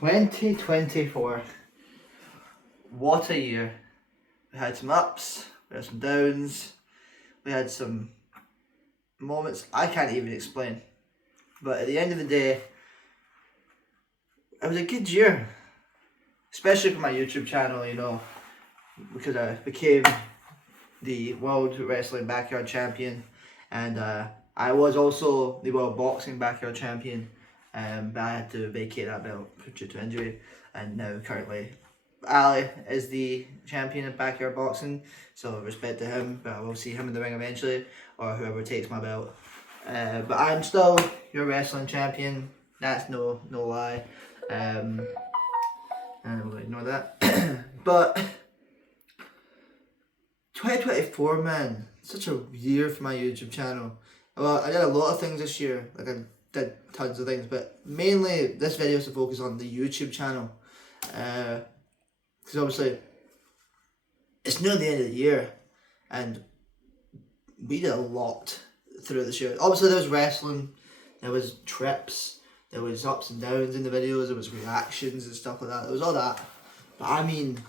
2024. What a year. We had some ups, we had some downs, we had some moments I can't even explain. But at the end of the day, it was a good year. Especially for my YouTube channel, because I became the World Wrestling Backyard Champion, and I was also the World Boxing Backyard Champion, but I had to vacate that belt due to injury, and now currently Ali is the champion of Backyard Boxing, so respect to him, but I will see him in the ring eventually, or whoever takes my belt. But I'm still your wrestling champion, that's no lie, and we'll ignore that. But 2024, man, such a year for my YouTube channel. Well, I did a lot of things this year, like I did tons of things, but mainly this video is to focus on the YouTube channel. Because obviously, it's near the end of the year, and we did a lot throughout this year. Obviously, there was wrestling, there was trips, there was ups and downs in the videos, there was reactions and stuff like that, there was all that. But I mean,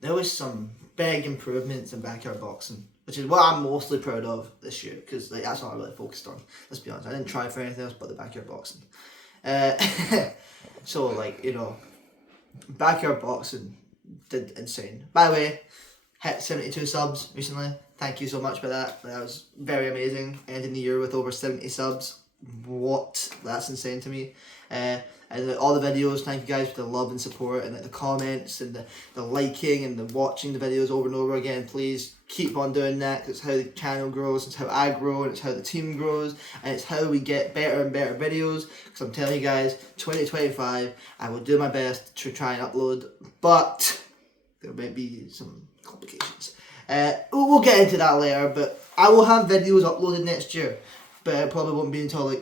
there was some big improvements in Backyard Boxing, which is what I'm mostly proud of this year, because that's what I really focused on. Let's be honest, I didn't try for anything else but the Backyard Boxing. So, Backyard Boxing did insane. By the way, hit 72 subs recently. Thank you so much for that. That was very amazing. Ending the year with over 70 subs. What? That's insane to me. And all the videos, thank you guys for the love and support, and the comments and the liking and the watching the videos over and over again. Please keep on doing that, because it's how the channel grows, it's how I grow, and it's how the team grows, and it's how we get better and better videos. Because I'm telling you guys, 2025, I will do my best to try and upload, but there might be some complications. We'll get into that later, but I will have videos uploaded next year, but it probably won't be until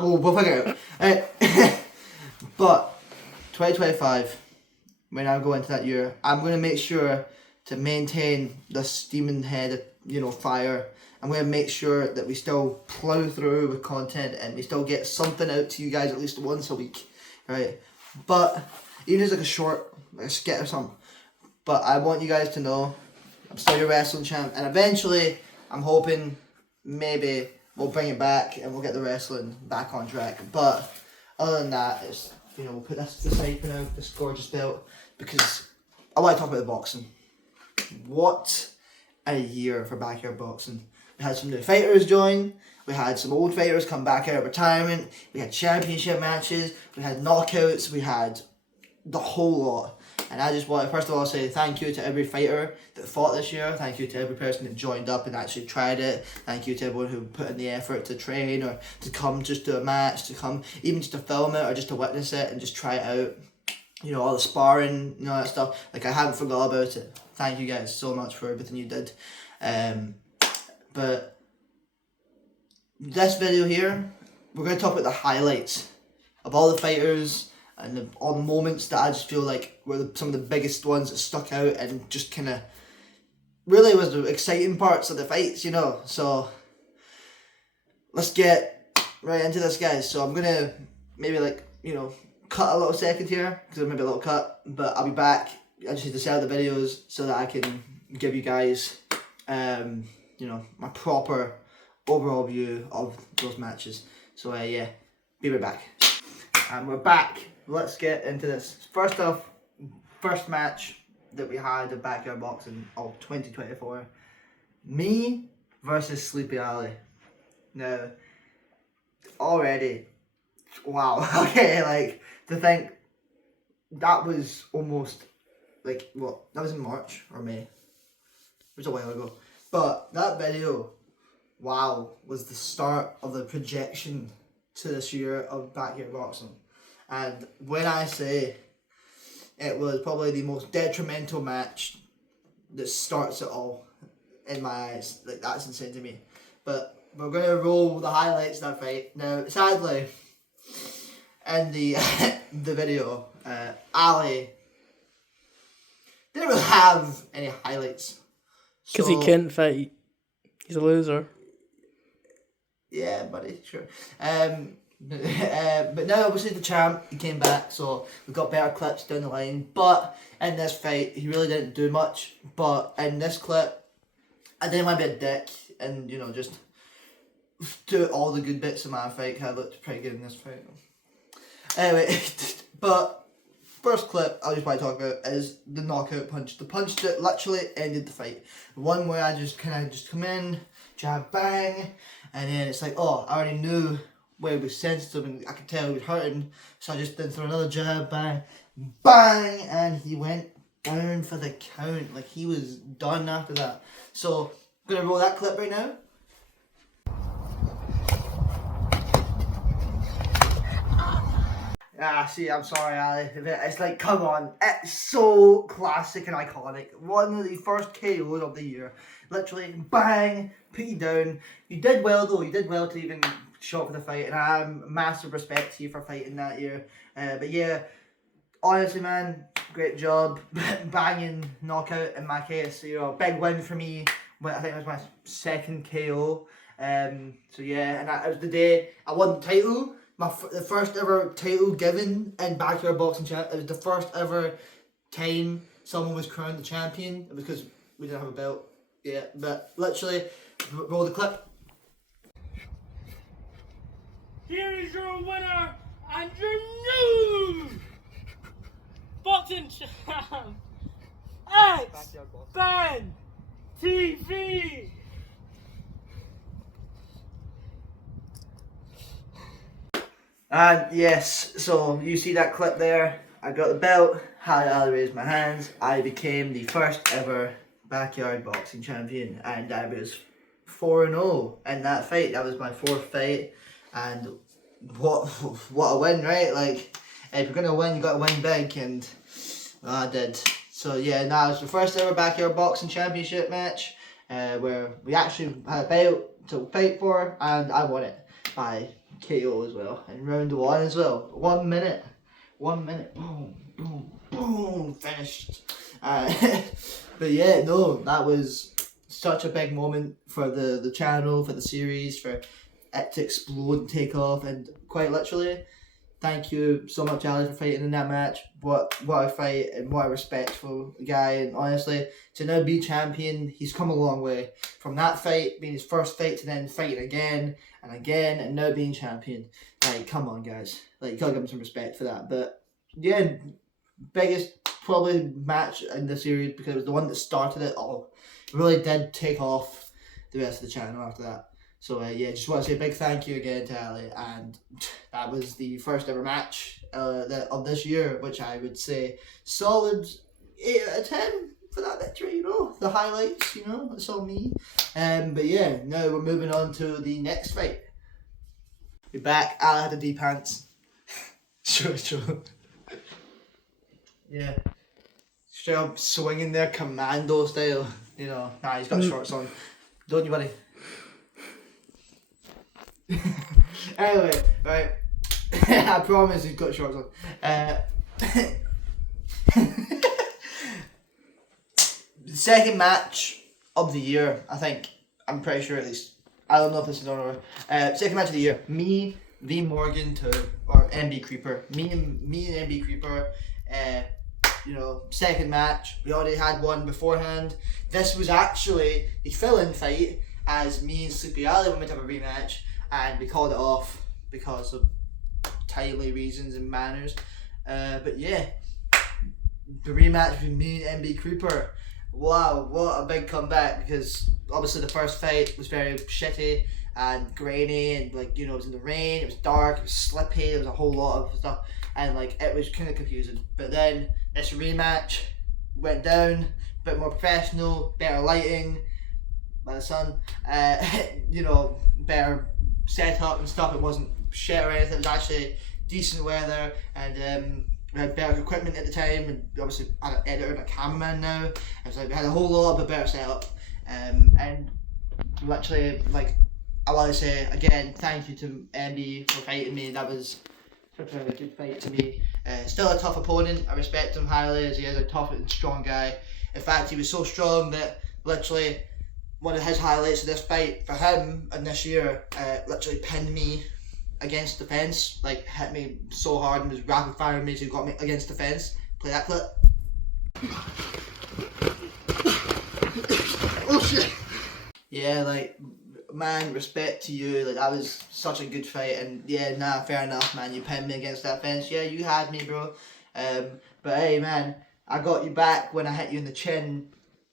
we'll figure it out. But 2025, when I go into that year, I'm going to make sure to maintain the steaming head of, fire. I'm going to make sure that we still plow through with content, and we still get something out to you guys at least once a week, right? But even as like a skit or something. But I want you guys to know I'm still your wrestling champ, and eventually I'm hoping maybe we'll bring it back and we'll get the wrestling back on track. But other than that, it's we'll put this to the side for now, this gorgeous belt, because I want to talk about the boxing. What a year for Backyard Boxing. We had some new fighters join, we had some old fighters come back out of retirement, we had championship matches, we had knockouts, we had the whole lot. And I just want to first of all say thank you to every fighter that fought this year. Thank you to every person that joined up and actually tried it. Thank you to everyone who put in the effort to train, or to come just to a match, to come even just to film it, or just to witness it and just try it out. All the sparring, all that stuff. Like, I haven't forgot about it. Thank you guys so much for everything you did. But this video here, we're going to talk about the highlights of all the fighters, and all the moments that I just feel like were some of the biggest ones that stuck out, and just kind of really was the exciting parts of the fights, So let's get right into this, guys. So I'm going to maybe cut a little second here, because there may be a little cut, but I'll be back. I just need to set out the videos so that I can give you guys, my proper overall view of those matches. So yeah, be right back. And we're back. Let's get into this. First off, first match that we had at Backyard Boxing of 2024. Me versus Sleepy Ali. Now, already, wow. Okay, to think that was almost, that was in March or May. It was a while ago. But that video, wow, was the start of the projection to this year of Backyard Boxing. And when I say it was probably the most detrimental match that starts it all, in my eyes, that's insane to me. But we're going to roll the highlights of that fight. Now, sadly, in the the video, Ali didn't really have any highlights. Because he can't fight. He's a loser. Yeah, buddy, sure. But now obviously the champ, he came back, so we got better clips down the line. But in this fight, he really didn't do much. But in this clip, I didn't want to be a dick and just do all the good bits of my fight. I looked pretty good in this fight. Anyway, but first clip I just want to talk about is the knockout punch. The punch that literally ended the fight. The one where I just kind of come in, jab, bang, and then it's like, oh, I already knew where it was sensitive and I could tell he was hurting, so I just then threw another jab, bang, bang, and he went down for the count. Like, he was done after that. So I'm gonna roll that clip right now. See, I'm sorry, Ali. It's like, come on. It's so classic and iconic. One of the first KOs of the year. Literally, bang, put you down. You did well, though. You did well to even show up for the fight. And I have massive respect to you for fighting that year. But yeah, honestly, man, great job. Banging knockout in my case. Big win for me. I think it was my second KO. So yeah, and it was the day I won the title. The first ever title given in Backyard Boxing Champ. It was the first ever time someone was crowned the champion. It was because we didn't have a belt yet. But literally, roll the clip. Here is your winner and your new boxing champ, X-Ben TV. And yes, so you see that clip there. I got the belt, had Ali raise my hands. I became the first ever Backyard Boxing Champion, and I was 4-0 in that fight. That was my fourth fight, and what a win, right? Like, if you're gonna win, you gotta win big, and I did. So yeah, now it's the first ever Backyard Boxing Championship match, where we actually had a belt to fight for, and I won it by KO as well, and round one as well. 1 minute, boom, boom, boom, finished. But yeah, no, that was such a big moment for the channel, for the series, for it to explode and take off, and quite literally, thank you so much, Ali, for fighting in that match. What a fight, and what a respectful guy, and honestly, to now be champion, he's come a long way. From that fight, being his first fight, to then fighting again, and now being champion. Like, come on, guys. Like, you gotta give him some respect for that. But, yeah, biggest, probably, match in the series, because it was the one that started it all. It really did take off the rest of the channel after that. So yeah, just want to say a big thank you again to Ali, and that was the first ever match of this year, which I would say solid 8 out of 10 for that victory. The highlights, it's all me. But yeah, now we're moving on to the next fight. We're back. Ali had the D pants. Sure. Yeah, straight up swinging there, commando style. Nah, he's got shorts on. Don't you, buddy? Anyway, right. I promise he's got shorts on. The second match of the year, I think. I'm pretty sure, at least. I don't know if this is on order. Second match of the year. Me, V Morgan or MB Creeper. Me and MB Creeper. Second match. We already had one beforehand. This was actually the fill-in fight, as me and Sleepy Ali were meant to have a rematch, and we called it off because of timely reasons and manners. But yeah, the rematch between me and MB Creeper. Wow, what a big comeback, because obviously the first fight was very shitty and grainy, and it was in the rain, it was dark, it was slippy, there was a whole lot of stuff, and it was kind of confusing. But then this rematch went down, a bit more professional, better lighting by the sun, better setup and stuff. It wasn't shit or anything, it was actually decent weather, and we had better equipment at the time, and we obviously had an editor and a cameraman now. It was we had a whole lot of a better setup, and literally, I want to say again, thank you to MB for fighting me. That was such a good fight to me. Still a tough opponent. I respect him highly, as he is a tough and strong guy. In fact, he was so strong that literally one of his highlights of this fight for him and this year, literally pinned me against the fence, like hit me so hard and was rapid firing me, so he got me against the fence. Play that clip. Oh shit! Yeah, like, man, respect to you. Like, that was such a good fight, and yeah, nah, fair enough, man. You pinned me against that fence. Yeah, you had me, bro. But hey, man, I got you back when I hit you in the chin.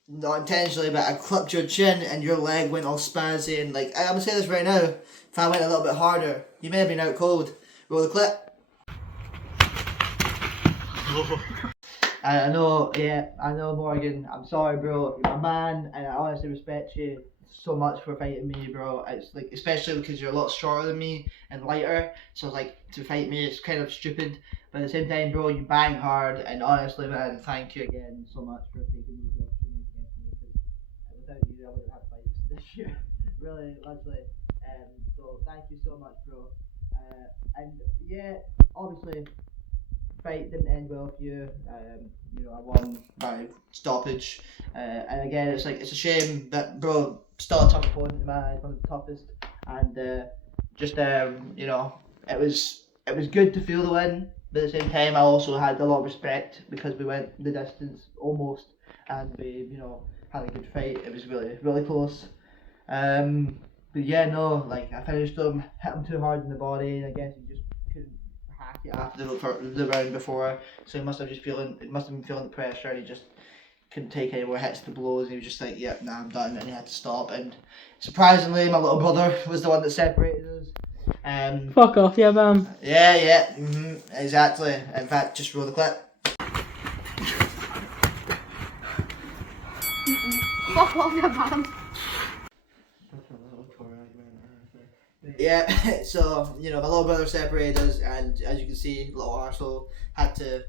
Not intentionally, but I clipped your chin and your leg went all spazzy. And like, I'm gonna say this right now, if I went a little bit harder, you may have been out cold. Roll the clip. I know, yeah, I know, Morgan. I'm sorry, bro. You're my man, and I honestly respect you so much for fighting me, bro. It's like, especially because you're a lot shorter than me and lighter, so like to fight me, it's kind of stupid. But at the same time, bro, you bang hard, and honestly, man, thank you again so much for taking those opportunities against me. Because without you, I wouldn't have fights this year. Really, literally. So thank you so much, bro. And yeah, obviously, fight didn't end well for you. You know, I won by stoppage. And again, it's like, it's a shame that, bro, still a tough opponent in my eyes, one of the toughest. And just you know, it was good to feel the win. But at the same time, I also had a lot of respect because we went the distance almost, and we, you know, had a good fight. It was really, really close. But yeah, no, like, I finished him, hit him too hard in the body, and I guess he just couldn't hack it after the round before. So he must have been feeling the pressure, and he just couldn't take any more hits to blows. And he was just like, "Yep, nah, I'm done," and he had to stop. And surprisingly, my little brother was the one that separated us. Fuck off, yeah, bam. Yeah, exactly. In fact, just roll the clip. Fuck off, yeah, bam. Yeah, so, you know, my little brother separated us, and as you can see, little arsehole had to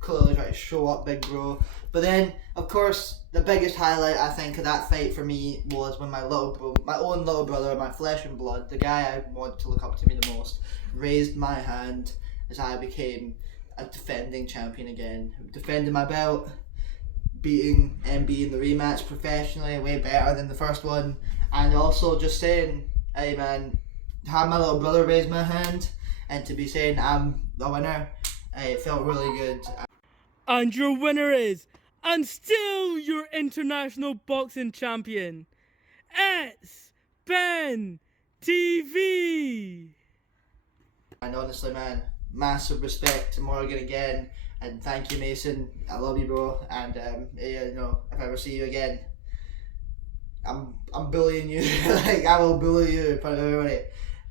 clearly try to show up, big bro. But then, of course, the biggest highlight, I think, of that fight for me was when my own little brother, my flesh and blood, the guy I want to look up to me the most, raised my hand as I became a defending champion again. Defending my belt, beating MB in the rematch professionally, way better than the first one, and also just saying, hey man, have my little brother raise my hand, and to be saying I'm the winner, it felt really good. And your winner is, and still your international boxing champion, it's Ben TV. And honestly, man, massive respect to Morgan again, and thank you, Mason. I love you, bro. And yeah, you know, if I ever see you again, I'm bullying you. Like, I will bully you in front of everybody.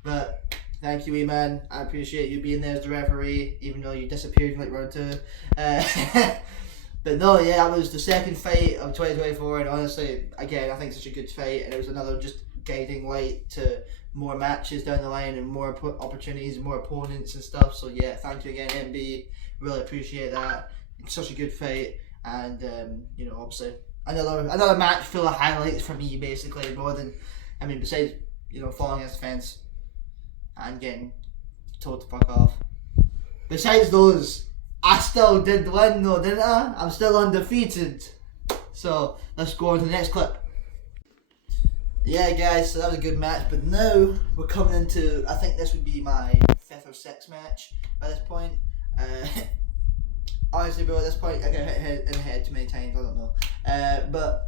But thank you, wee man. I appreciate you being there as the referee, even though you disappeared in like round 2. But no, yeah, that was the second fight of 2024, and honestly, again, I think it's such a good fight, and it was another just guiding light to more matches down the line and more opportunities and more opponents and stuff. So yeah, thank you again, MB. Really appreciate that. It's such a good fight, and you know, obviously another match full of highlights for me, basically, more than, I mean, besides, you know, falling against the fence and getting told to fuck off. Besides those, I still did win though, didn't I? I'm still undefeated. So let's go on to the next clip. Yeah guys, so that was a good match, but now we're coming into, I think this would be my 5th or 6th match by this point. Honestly, bro, at this point I get hit in the head too many times, I don't know. But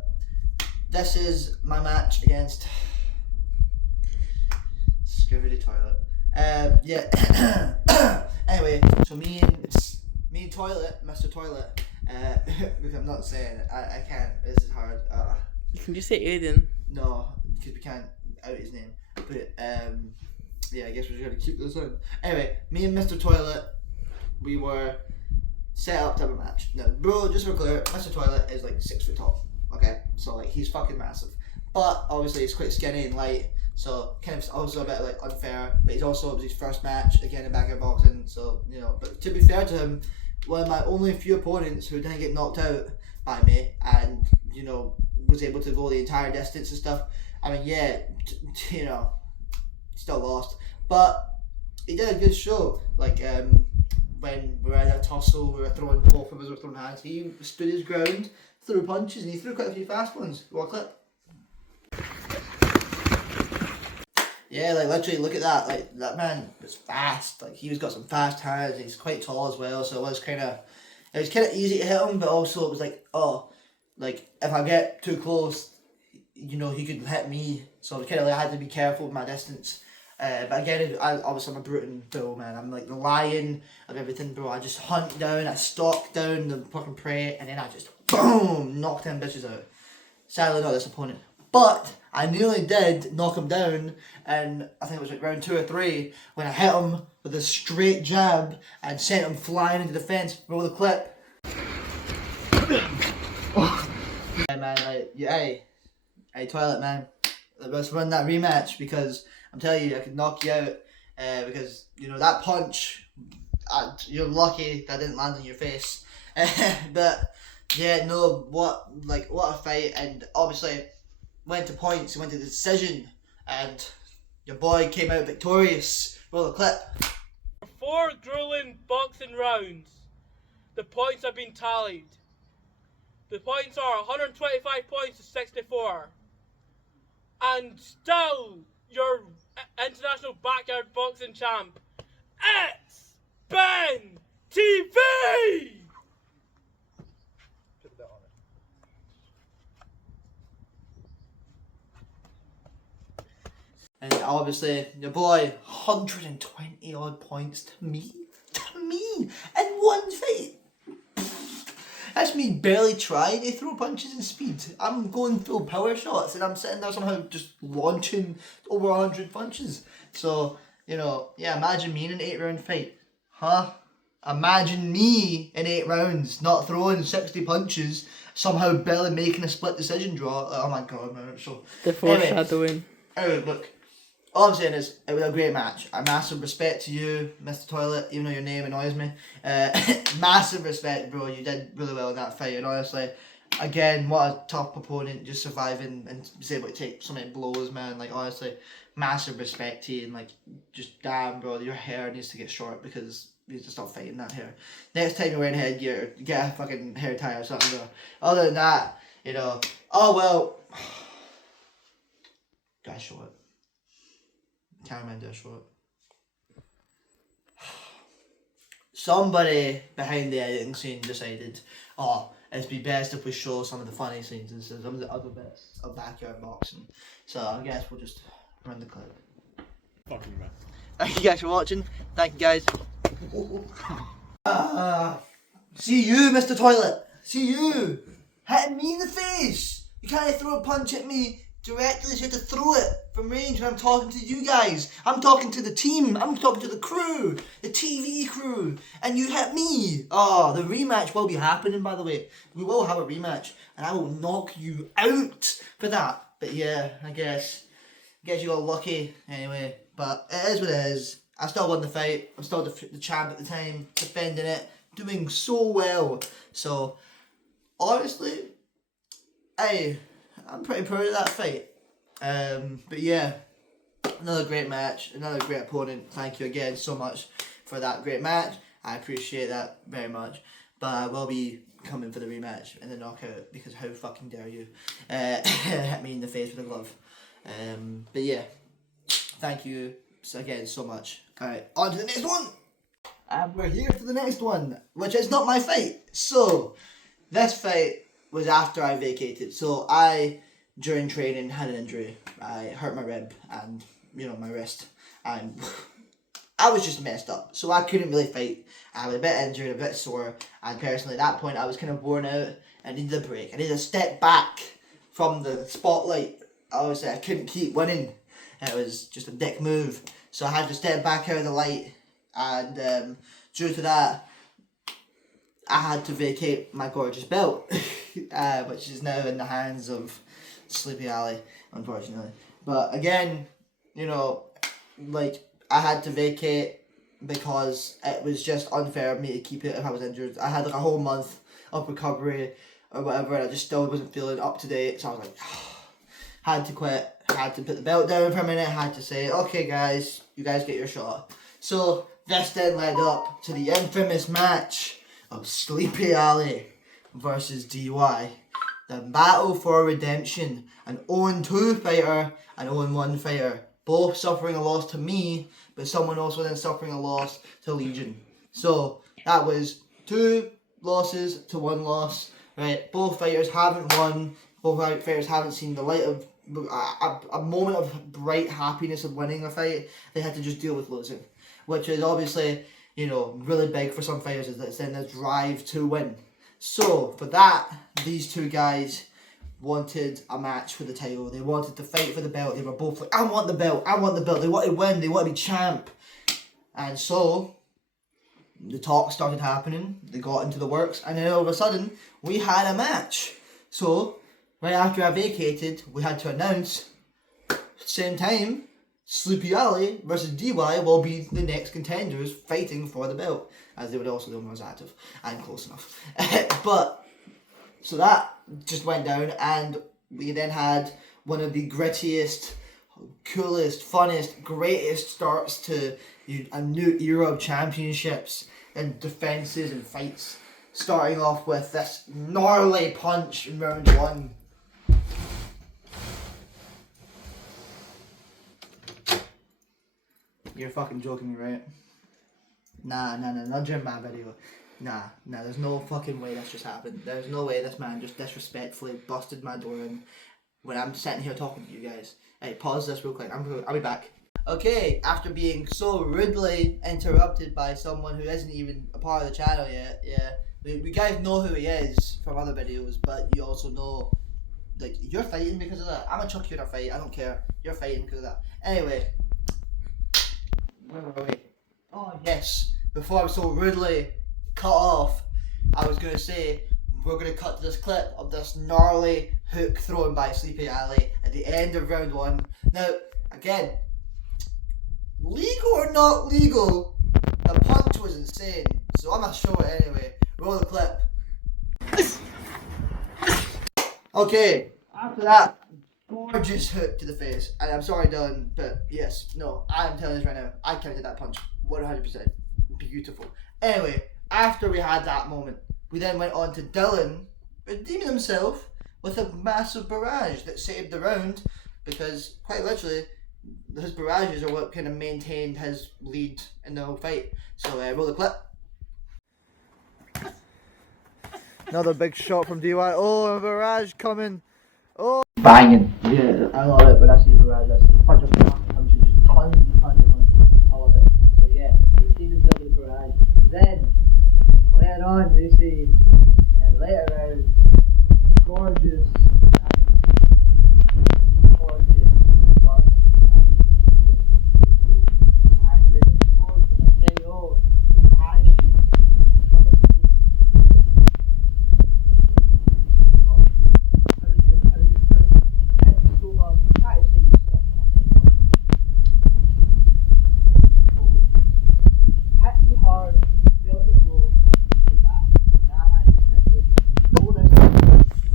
this is my match against Scooby the Toilet. Yeah. Anyway, so me and Toilet, Mr. Toilet. Look, I'm not saying it. I can't. This is hard. You can just say Aiden. No, because we can't out his name. But yeah, I guess we're just gonna keep this in. Anyway, me and Mr. Toilet, we were set up to have a match. Now, bro, just for clear, Mr. Toilet is like 6 foot tall. Okay, so like he's fucking massive, but obviously he's quite skinny and light. So kind of also a bit like unfair, but he's also his first match again in backyard boxing. So you know, but to be fair to him, one of my only few opponents who didn't get knocked out by me, and you know, was able to go the entire distance and stuff. I mean, yeah, you know, still lost, but he did a good show. Like when we were in a tussle, we were throwing, both of us were throwing hands. He stood his ground, threw punches, and he threw quite a few fast ones. What clip? Yeah, like literally, look at that. Like that man was fast. Like he's got some fast hands. He's quite tall as well, so it was kind of easy to hit him. But also it was like, oh, like if I get too close, you know, he could hit me. So kind of like I had to be careful with my distance. But again, obviously I'm a brutal bull, man. I'm like the lion of everything, bro. I just hunt down, I stalk down the fucking prey, and then I just boom knock them bitches out. Sadly, not this opponent. But I nearly did knock him down, and I think it was like round 2 or 3 when I hit him with a straight jab and sent him flying into the fence. Roll the clip. Hey man, like, hey, Toilet man, let's run that rematch because I'm telling you, I could knock you out. Because you know that punch, you're lucky that didn't land on your face. But yeah, no, what a fight, and obviously went to points, went to the decision, and your boy came out victorious. Roll the clip. 4 grueling boxing rounds. The points have been tallied. The points are 125 points to 64. And still, your international backyard boxing champ, it's Ben TV! And obviously, your boy, 120 odd points to me, in one fight. That's me barely trying to throw punches and speed. I'm going full power shots, and I'm sitting there somehow just launching over 100 punches. So, you know, yeah, imagine me in an 8-round fight. Huh? Imagine me in 8 rounds, not throwing 60 punches, somehow barely making a split decision draw. Oh my god, man. So, The foreshadowing. anyway, look. All I'm saying is, it was a great match. A massive respect to you, Mr. Toilet, even though your name annoys me. Massive respect, bro. You did really well in that fight, and honestly, again, what a tough opponent, just surviving and was able to take so many blows, man. Like, honestly, massive respect to you, and like, just damn, bro, your hair needs to get short because you just stop fighting that hair. Next time you're wearing headgear, get a fucking hair tie or something, bro. Other than that, you know, oh well, gotta show it. Cameraman do a short. Somebody behind the editing scene decided, oh, it'd be best if we show some of the funny scenes and some of the other bits of backyard boxing. So I guess we'll just run the clip. Fucking man. Thank you guys for watching. Thank you guys. See you, Mr. Toilet. See you. Hitting me in the face. You can't throw a punch at me directly, so you have to throw it from range when I'm talking to you guys. I'm talking to the team. I'm talking to the crew. The TV crew. And you hit me. Oh, the rematch will be happening, by the way. We will have a rematch. And I will knock you out for that. But yeah, I guess you got lucky anyway. But it is what it is. I still won the fight. I'm still the champ at the time. Defending it. Doing so well. So, honestly, I'm pretty proud of that fight. But yeah, another great match, another great opponent. Thank you again so much for that great match. I appreciate that very much. But I will be coming for the rematch and the knockout because how fucking dare you hit me in the face with a glove. But yeah, thank you again so much. Alright, on to the next one. And we're here for the next one, which is not my fight. So, this fight was after I vacated. So during training, had an injury. I hurt my rib and, you know, my wrist. And I was just messed up. So I couldn't really fight. I was a bit injured, a bit sore. And personally, at that point, I was kind of worn out. I needed a break. I needed to step back from the spotlight. Obviously, I couldn't keep winning. It was just a dick move. So I had to step back out of the light. And due to that, I had to vacate my gorgeous belt, which is now in the hands of Sleepy Alley, unfortunately. But again, you know, like, I had to vacate because it was just unfair of me to keep it if I was injured. I had like a whole month of recovery or whatever, and I just still wasn't feeling up to date, so I was like, had to quit, had to put the belt down for a minute, had to say, okay guys, you guys get your shot. So this then led up to the infamous match of Sleepy Alley versus DY. The battle for redemption. An 0-2 fighter, an 0-1 fighter. both suffering a loss to me, but someone also then suffering a loss to Legion. So that was 2 losses to 1 loss, right? Both fighters haven't won. Both fighters haven't seen the light of a moment of bright happiness of winning a fight. They had to just deal with losing, which is obviously, you know, really big for some fighters, is that it's then the drive to win. So for that, these 2 guys wanted a match for the title. They wanted to fight for the belt. They were both like, I want the belt, I want the belt. They want to win, they want to be champ. And so the talk started happening. They got into the works, and then all of a sudden we had a match. So right after I vacated, we had to announce, same time, Sleepy Alley versus DY will be the next contenders fighting for the belt, as they would also know was active and close enough. But so that just went down, and we then had one of the grittiest, coolest, funnest, greatest starts to a new era of championships and defenses and fights. Starting off with this gnarly punch in round 1. You're fucking joking me, right? Nah, not during my video. Nah, there's no fucking way this just happened. There's no way this man just disrespectfully busted my door in when I'm sitting here talking to you guys. Hey, pause this real quick. I'll be back. Okay, after being so rudely interrupted by someone who isn't even a part of the channel yet, yeah. We guys know who he is from other videos, but you also know, like, you're fighting because of that. I'm gonna chuck you in a fight, I don't care. You're fighting because of that. Anyway. Where were we? Oh, yes. Before I was so rudely cut off, I was going to say, we're going to cut to this clip of this gnarly hook thrown by Sleepy Alley at the end of round 1. Now, again, legal or not legal, the punch was insane. So I'm going to show it anyway. Roll the clip. Okay, after that gorgeous hook to the face, and I'm sorry Dylan, but yes, no, I'm telling this right now, I counted that punch 100%. Beautiful. Anyway, after we had that moment, we then went on to Dylan redeeming himself with a massive barrage that saved the round, because quite literally his barrages are what kind of maintained his lead in the whole fight. So roll the clip. Another big shot from DY. Oh, a barrage coming. Oh, banging. Yeah, I love it when I see barrage. That's punch of punch, just tons and tons of punches. I love it. So yeah, we've seen him deal with the barrage. Then later on we see later round gorgeous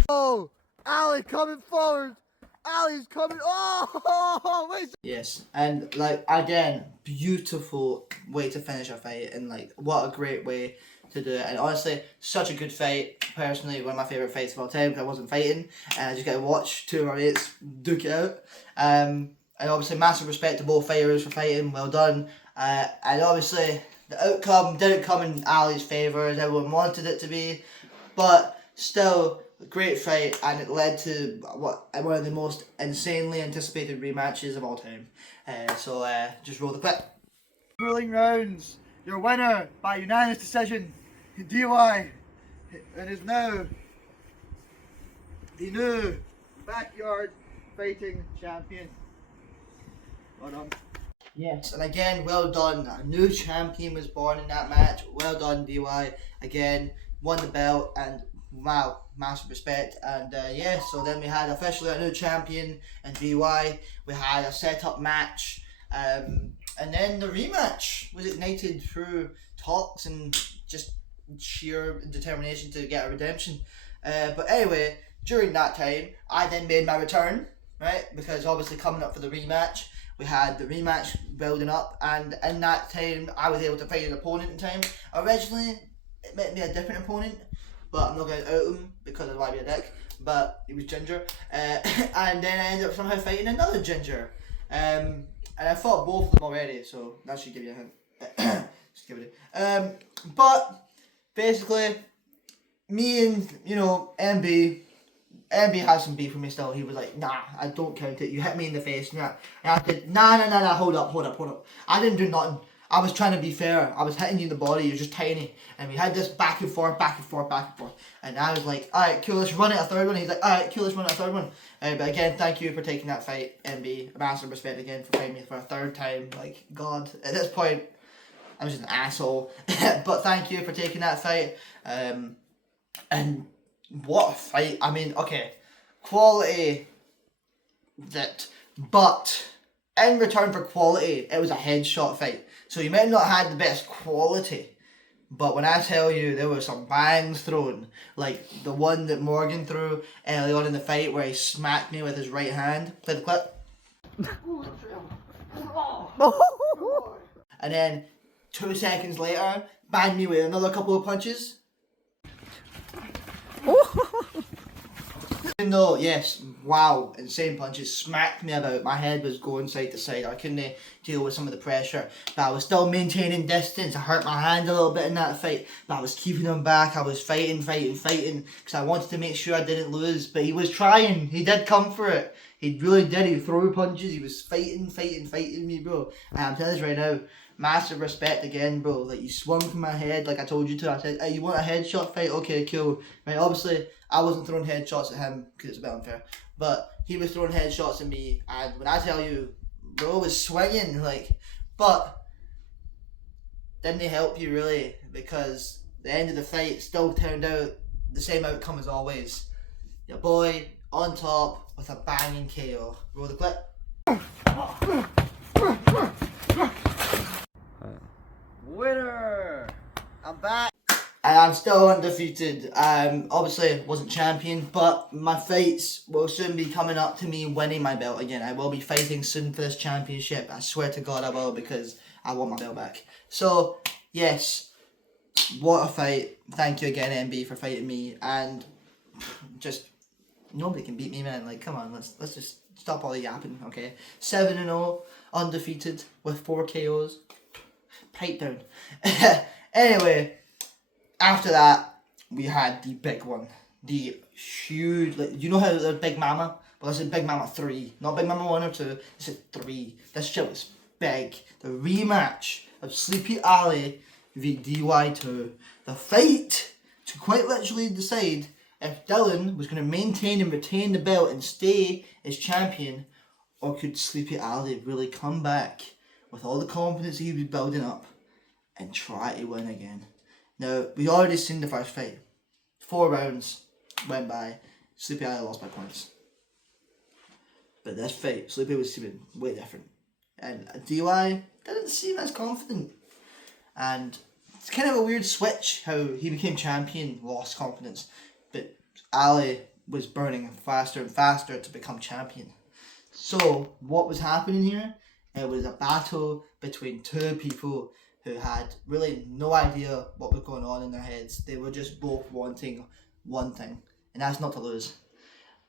Oh, Ali coming forward. Ali's coming. Oh, wait. Yes, and like again, beautiful way to finish a fight, and like what a great way to do it. And honestly, such a good fight. Personally, one of my favorite fights of all time because I wasn't fighting, and I just got to watch 2 of my mates duke it out. And obviously, massive respect to both fighters for fighting. Well done. And obviously, the outcome didn't come in Ali's favour as everyone wanted it to be, but still. A great fight, and it led to one of the most insanely anticipated rematches of all time. So just roll the clip. Ruling rounds. Your winner by unanimous decision, DY, and is now the new backyard fighting champion. Well done. Yes, and again, well done. A new champion was born in that match. Well done, DY. Again, won the belt, and wow, massive respect. And yeah, so then we had officially a new champion in DY. We had a set-up match, and then the rematch was ignited through talks and just sheer determination to get a redemption. But anyway, during that time, I then made my return, right? Because obviously coming up for the rematch, we had the rematch building up, and in that time, I was able to fight an opponent in time. Originally, it meant to be a different opponent, but I'm not going to out him because I'd want to be a dick, but he was Ginger. And then I ended up somehow fighting another Ginger. And I fought both of them already, so that should give you a hint. Just give it but basically, me and, you know, MB has some beef with me still. He was like, nah, I don't count it. You hit me in the face. Nah. And I said, nah, hold up. I didn't do nothing. I was trying to be fair. I was hitting you in the body. You're just tiny. And we had this back and forth. And I was like, alright, cool, let's run it a third one. He's like, alright, cool, let's run it a third one. But again, thank you for taking that fight, MB. Massive respect again for fighting me for a third time. Like, God, at this point, I'm just an asshole. But thank you for taking that fight. And what a fight. I mean, okay, quality, but in return for quality, it was a headshot fight. So you might not have had the best quality, but when I tell you there were some bangs thrown, like the one that Morgan threw early on in the fight where he smacked me with his right hand. Play the clip. And then 2 seconds later, banged me with another couple of punches. Even though, yes, wow, insane punches, smacked me about, my head was going side to side, I couldn't deal with some of the pressure, but I was still maintaining distance. I hurt my hand a little bit in that fight, but I was keeping him back. I was fighting, because I wanted to make sure I didn't lose, but he was trying, he did come for it, he really did, he threw punches, he was fighting me, bro, and I'm telling you right now, massive respect again, bro. Like, you swung from my head like I told you to. I said, hey, you want a headshot fight? Okay, cool. Right, obviously, I wasn't throwing headshots at him because it's a bit unfair. But he was throwing headshots at me. And when I tell you, bro was swinging, like, but didn't they help you really? Because the end of the fight still turned out the same outcome as always. Your boy on top with a banging KO. Roll the clip. Winner! I'm back! And I'm still undefeated. Obviously wasn't champion, but my fights will soon be coming up to me winning my belt again. I will be fighting soon for this championship. I swear to God I will, because I want my belt back. So, yes, what a fight. Thank you again, MB, for fighting me. And just, nobody can beat me, man. Like, come on, let's just stop all the yapping, okay? 7-0, undefeated, with 4 KOs. Pipe down. Anyway, after that, we had the big one. The huge, like, you know how there's Big Mama? Well, this is Big Mama 3. Not Big Mama 1 or 2. This is 3. This shit was big. The rematch of Sleepy Ali v DY2. The fight to quite literally decide if Dylan was going to maintain and retain the belt and stay as champion, or could Sleepy Ali really come back with all the confidence he was building up and try to win again. Now, we already seen the first fight. 4 rounds went by. Sleepy Ali lost by points. But this fight, Sleepy was seeming way different. And DY didn't seem as confident. And it's kind of a weird switch how he became champion, lost confidence. But Ali was burning faster and faster to become champion. So, what was happening here? It was a battle between 2 people who had really no idea what was going on in their heads. They were just both wanting one thing, and that's not to lose.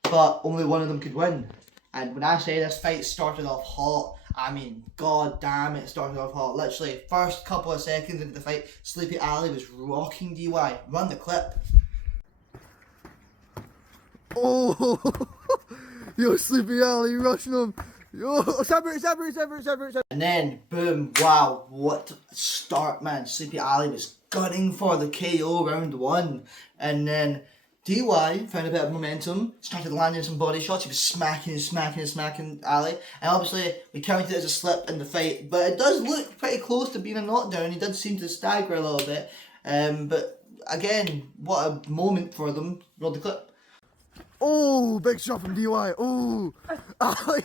But only one of them could win. And when I say this fight started off hot, I mean, god damn, it started off hot. Literally, first couple of seconds into the fight, Sleepy Ali was rocking DY. Run the clip. Oh, yo, Sleepy Ali rushing him. Yo, separate. And then, boom, wow, what a start, man. Sleepy Ali was gunning for the KO round 1. And then DY found a bit of momentum, started landing some body shots. He was smacking Ali. And obviously, we counted it as a slip in the fight. But it does look pretty close to being a knockdown. He did seem to stagger a little bit. But again, what a moment for them. Roll the clip. Oh, big shot from DY. Oh,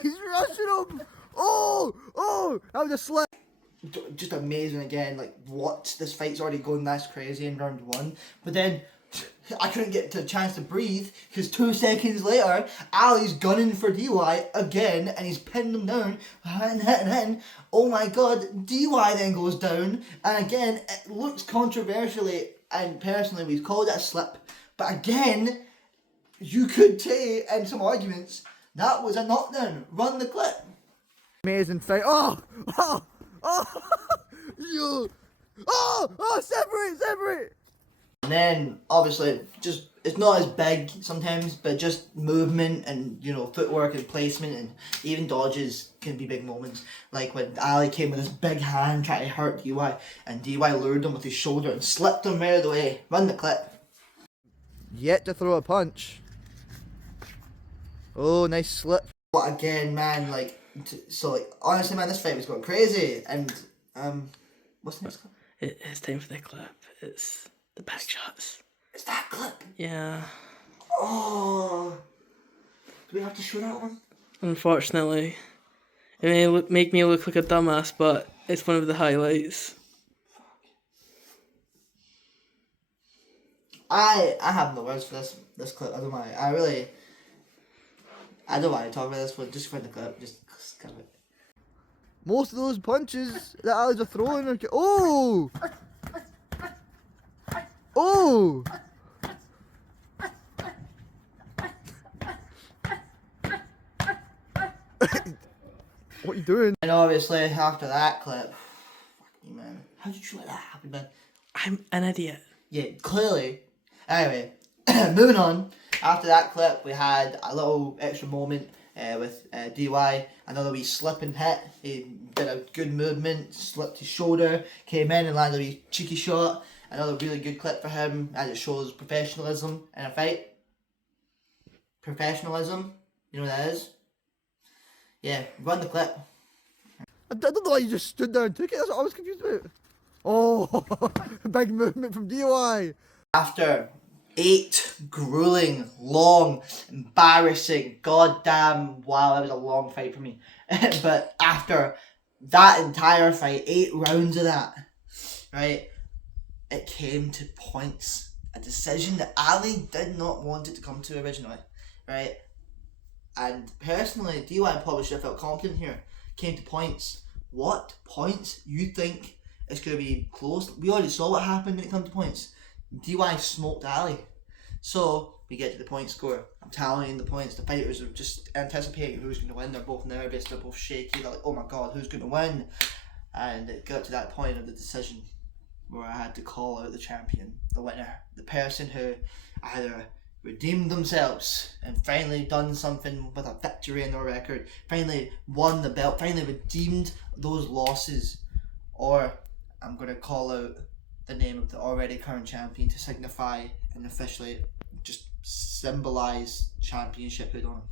he's rushing him. Oh, that was a slip. Just amazing again, like, what? This fight's already going this crazy in round 1. But then, I couldn't get a chance to breathe, because 2 seconds later, Ali's gunning for DY again, and he's pinning him down, hitting. Oh my god, DY then goes down, and again, it looks controversially, and personally, we've called it a slip. But again, you could say, in some arguments, that was a knockdown. Run the clip. Amazing fight. Oh! Oh! Oh! You! Oh! Separate! And then obviously just it's not as big sometimes, but just movement and footwork and placement and even dodges can be big moments. Like when Ali came with his big hand trying to hurt DY, and DY lured him with his shoulder and slipped him right out of the way. Run the clip. Yet to throw a punch. Oh, nice slip. But again, man, honestly, man, this fight was going crazy. And what's the next clip? It's time for the clip. It's the back shots. It's that clip. Yeah. Oh, do we have to show that one? Unfortunately, it may make me look like a dumbass, but it's one of the highlights. I have no words for this clip. I don't want to. I don't want to talk about this one. Just find the clip. Just cut it. Most of those punches that Ali's are throwing are... Oh! Oh! What are you doing? And obviously, after that clip, fuck you, man. How did you let that happen, man? I'm an idiot. Yeah, clearly. Anyway, moving on. After that clip, we had a little extra moment with DY. Another wee slip and hit. He did a good movement, slipped his shoulder, came in and landed a wee cheeky shot. Another really good clip for him, as it shows professionalism in a fight. Professionalism, you know what that is? Yeah, run the clip. I don't know why you just stood there and took it. That's what I was confused about. Oh, big movement from DY. After 8 grueling, long, embarrassing, goddamn, wow, that was a long fight for me. But after that entire fight, 8 rounds of that, right, it came to points. A decision that Ali did not want it to come to originally, right? And personally, DY probably should have felt confident here. Came to points. What points? You think it's going to be close? We already saw what happened when it comes to points. DY smoked Ali. So, we get to the point score. I'm tallying the points. The fighters are just anticipating who's going to win. They're both nervous. They're both shaky. They're like, oh my god, who's going to win? And it got to that point of the decision where I had to call out the champion, the winner. The person who either redeemed themselves and finally done something with a victory in their record, finally won the belt, finally redeemed those losses, or I'm going to call out the name of the already current champion to signify and officially just symbolise championshiphood on him.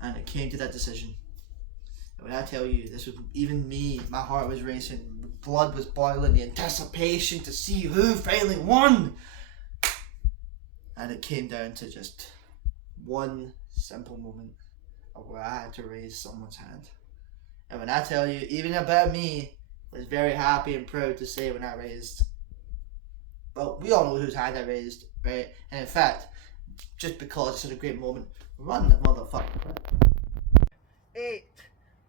And it came to that decision. And when I tell you, this was even me, my heart was racing, blood was boiling, the anticipation to see who finally won. And it came down to just one simple moment of where I had to raise someone's hand. And when I tell you, even a bit of me was very happy and proud to say when I raised, well, we all know whose hand I raised, right? And in fact, just because it's such a great moment, run the motherfucker. 8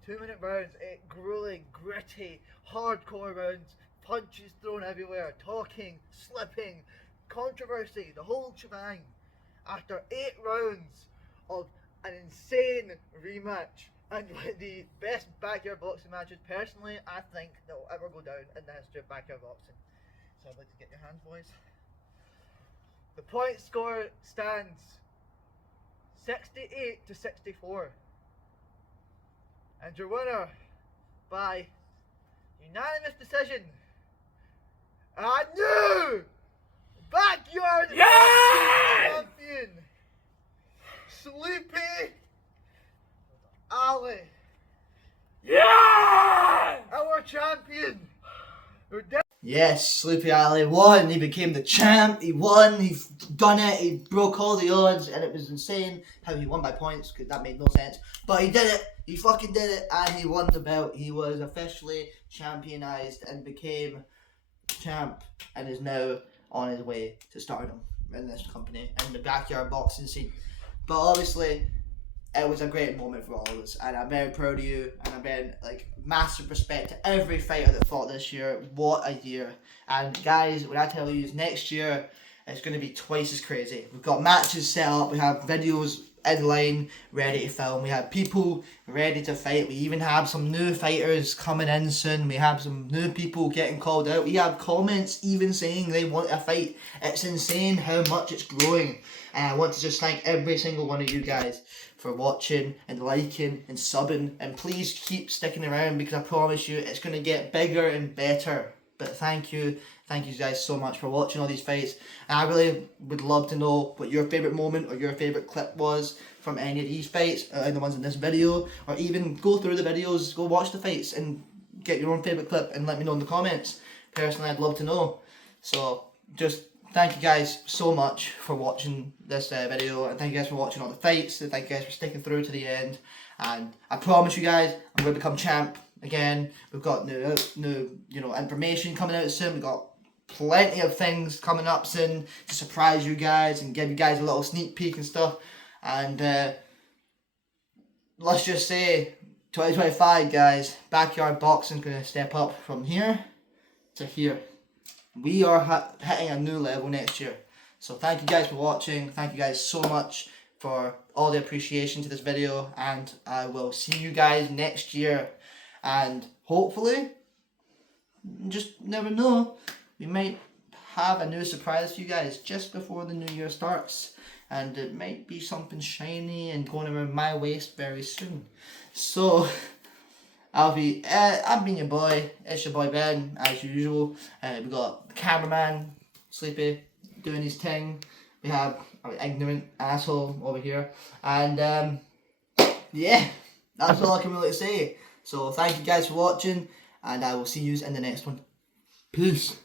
2-minute rounds, 8 grueling, gritty, hardcore rounds, punches thrown everywhere, talking, slipping, controversy, the whole shebang. After 8 rounds of an insane rematch and one of the best backyard boxing matches, personally, I think that will ever go down in the history of backyard boxing. So I'd like to get your hands, boys. The point score stands 68 to 64. And your winner by unanimous decision, a new backyard champion, Sleepy Ali. Yeah! Our champion. Yes, Sleepy Ali won. He became the champ. He won. He's done it. He broke all the odds, and it was insane how he won by points because that made no sense. But he did it. He fucking did it, and he won the belt. He was officially championized and became champ, and is now on his way to stardom in this company and the backyard boxing scene. But obviously, it was a great moment for all of us, and I'm very proud of you, and I'm very, massive respect to every fighter that fought this year. What a year. And guys, when I tell you, next year, it's going to be twice as crazy. We've got matches set up, we have videos in line, ready to film. We have people ready to fight. We even have some new fighters coming in soon. We have some new people getting called out. We have comments even saying they want a fight. It's insane how much it's growing. And I want to just thank every single one of you guys for watching and liking and subbing. And please keep sticking around, because I promise you it's going to get bigger and better. But thank you guys so much for watching all these fights. And I really would love to know what your favourite moment or your favourite clip was from any of these fights, or the ones in this video, or even go through the videos, go watch the fights and get your own favourite clip and let me know in the comments. Personally, I'd love to know. So just thank you guys so much for watching this video, and thank you guys for watching all the fights, and thank you guys for sticking through to the end. And I promise you guys, I'm going to become champ again. We've got new information coming out soon. We've got plenty of things coming up soon to surprise you guys and give you guys a little sneak peek and stuff. And let's just say 2025, guys, backyard boxing is going to step up from here to here. We are hitting a new level next year. So thank you guys for watching. Thank you guys so much for all the appreciation to this video, and I will see you guys next year. And hopefully, just never know, we might have a new surprise for you guys just before the new year starts, and it might be something shiny and going around my waist very soon. So I've been your boy. It's your boy Ben, as usual. We got the cameraman Sleepy doing his thing. We have our ignorant asshole over here, and yeah, that's all I can really say. So thank you guys for watching, and I will see you in the next one. Peace.